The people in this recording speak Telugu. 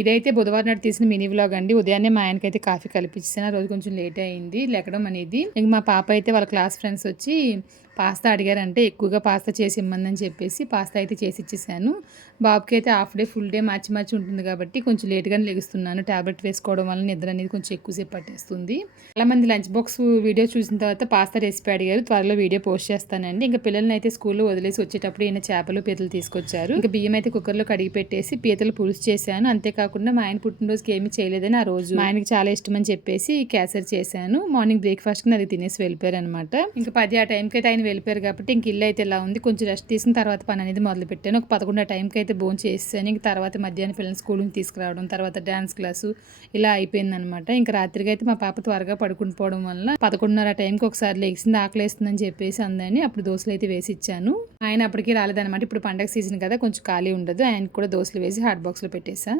ఇదైతే బుధవారం నాడు తీసిన మినీ వ్లాగ్ అండి. ఉదయాన్నే మా ఆయనకైతే కాఫీ కలిపించేసాను. ఆ రోజు కొంచెం లేట్ అయింది లెగడం అనేది. ఇంక మా పాప అయితే వాళ్ళ క్లాస్ ఫ్రెండ్స్ వచ్చి పాస్తా అడిగారంటే ఎక్కువగా పాస్తా చేసి ఇమ్మందని చెప్పేసి పాస్తా అయితే చేసి ఇచ్చేసాను. బాబుకి అయితే హాఫ్ డే ఫుల్ డే మార్చి ఉంటుంది కాబట్టి కొంచెం లేట్గానే లెగుస్తున్నాను. టాబ్లెట్ వేసుకోవడం వల్ల నిద్ర అనేది కొంచెం ఎక్కువసేపు పట్టేస్తుంది. చాలా మంది లంచ్ బాక్స్ వీడియో చూసిన తర్వాత పాస్తా రెసిపీ అడిగారు. త్వరలో వీడియో పోస్ట్ చేస్తానండి. ఇంకా పిల్లల్ని అయితే స్కూల్లో వదిలేసి వచ్చేటప్పుడు ఈయన చేపలు పీతలు తీసుకొచ్చారు. ఇంకా బియ్యం అయితే కుక్కర్లో కడిగి పెట్టేసి పీతలు పులుసు చేశాను. అంతేకాకుండా మా ఆయన పుట్టినరోజుకి ఏమీ చేయలేదని ఆ రోజు మా ఆయనకి చాలా ఇష్టం అని చెప్పేసి కేసరి చేశాను. మార్నింగ్ బ్రేక్ఫాస్ట్ కి అది తినేసి వెళ్ళిపోయారు అనమాట. ఇంకా 10 ఆ టైంకి అయితే ఆయన వెళ్ళిపోయారు కాబట్టి ఇంక ఇల్లు అయితే ఇలా ఉంది. కొంచెం రెస్ట్ తీసుకున్న తర్వాత పని అనేది మొదలు పెట్టాను. ఒక 11 ఆ టైంకి అయితే భోజనం చేసాను. ఇంక తర్వాత మధ్యాహ్నం పిల్లల్ని స్కూల్ నుంచి తీసుకురావడం, తర్వాత డాన్స్ క్లాసు ఇలా అయిపోయింది అనమాట. ఇంకా రాత్రికి అయితే మా పాప త్వరగా పడుకుని పోవడం వల్ల 11:30 ఆ టైంకి ఒకసారి లేచింది, ఆకలేస్తుందని చెప్పేసి అందని అప్పుడు దోశలు అయితే వేసి ఇచ్చాను. ఆయన అప్పటికి రాలేదనమాట. ఇప్పుడు పండగ సీజన్ కదా కొంచెం ఖాళీ ఉండదు. ఆయనకు కూడా దోశలు వేసి హాట్ బాక్స్లో పెట్టేసా.